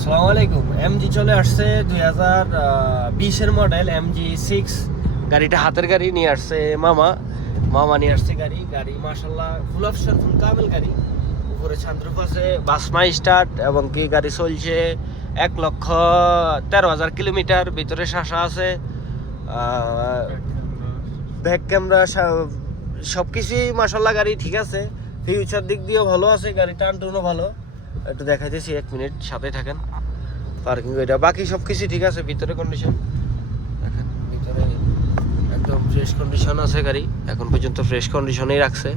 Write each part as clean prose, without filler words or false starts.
আসসালামু আলাইকুম। এমজি চলে আসছে 2020-এর মডেল MG6 গাড়িটা হাতের গাড়ি নিয়ে আসছে মামা নিয়ে আসছে গাড়ি মাশাআল্লাহ ফুল অপশন ফুল কামেল গাড়ি। উপরে সানরুফ আছে, বাসমা স্টার্ট এবং কি গাড়ি চলছে 1,13,000 কিলোমিটার। ভিতরে শাসা আছে, ব্যাক ক্যামেরা সব কিছুই মাশাআল্লাহ গাড়ি ঠিক আছে। ফিউচার দিক দিয়েও ভালো আছে, গাড়ি টান টুনও ভালো। একটু দেখাইতেছি, 1 মিনিট সাথে থাকেন। পার্কিং এটা বাকি সব কিছু ঠিক আছে। ভিতরে কন্ডিশন দেখেন, ভিতরে একদম ফ্রেশ কন্ডিশন আছে গাড়ি, এখন পর্যন্ত ফ্রেশ কন্ডিশনেই রাখছে।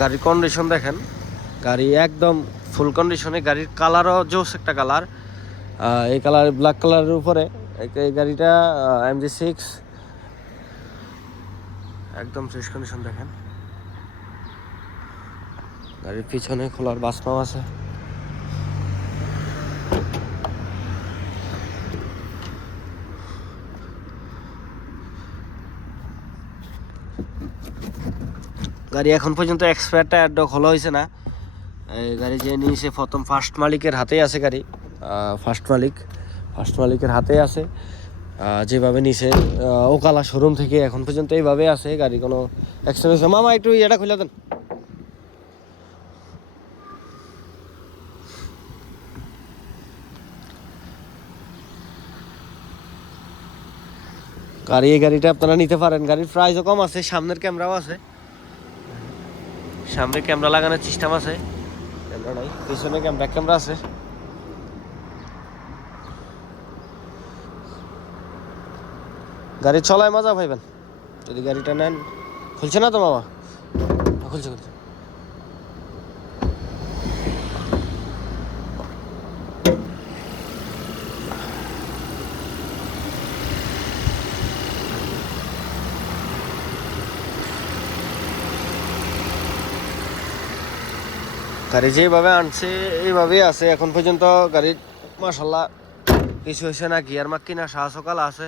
গাড়ির কন্ডিশন দেখেন, গাড়ি একদম ফুল কন্ডিশনে। গাড়ির কালারও জোস একটা কালার, এই কালার ব্ল্যাক কালারের উপরে এই গাড়িটা MG6 একদম ফ্রেশ কন্ডিশন দেখেন। গাড়ির পিছনে খোলার বাসমাও আছে। গাড়ি এখন পর্যন্ত এক্সপায়ার টায়ারটা খোলা হয়েছে না। এই গাড়ি যে নিয়েছে প্রথম ফার্স্ট মালিকের হাতেই আছে গাড়ি। ফার্স্ট মালিকের হাতেই আছে। যেভাবে নিছে ওকালা শোরুম থেকে এখন পর্যন্ত এইভাবে আছে গাড়ি, কোনো অ্যাক্সিডেন্ট। মামা একটু এটা খুলে দেন। এই গাড়িটা আপনারা নিতে পারেন। গাড়ির প্রাইসও কম আছে, সামনের ক্যামেরাও আছে, সামনে ক্যামেরা লাগানোর সিস্টেম আছে। ক্যামেরা নাই, পিছনে ব্যাক ক্যামেরা আছে। গাড়ি চলায় মজা পাইবেন যদি গাড়িটা নেন। খুলছে না তো মামা? খুলছে। গাড়ি যেভাবে আনছে এইভাবেই আছে এখন পর্যন্ত। গাড়ির মাশাআল্লাহ কিছু হয়েছে না, গিয়ার মাক্কি না, সকাল আছে।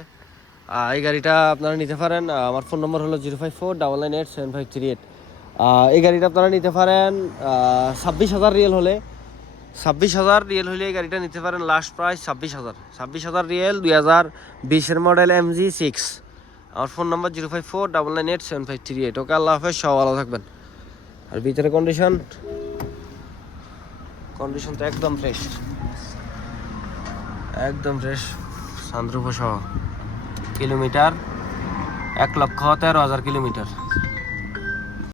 এই গাড়িটা আপনারা নিতে পারেন। আমার ফোন নম্বর হলো 05499875538। এই গাড়িটা আপনারা নিতে পারেন 26,000 রিয়েল হলে। 26,000 রিয়েল হলে এই গাড়িটা নিতে পারেন। লাস্ট প্রাইস 26,000 রিয়েল, 2020-এর মডেল MG6। আমার ফোন নম্বর 05499875538। ওকে, আল্লাহ হাফেজ, সব ভালো থাকবেন। আর ভিতরে কন্ডিশন তো একদম ফ্রেশ, সানরুফ সহ। Kilometre 1,13,000 kilometre.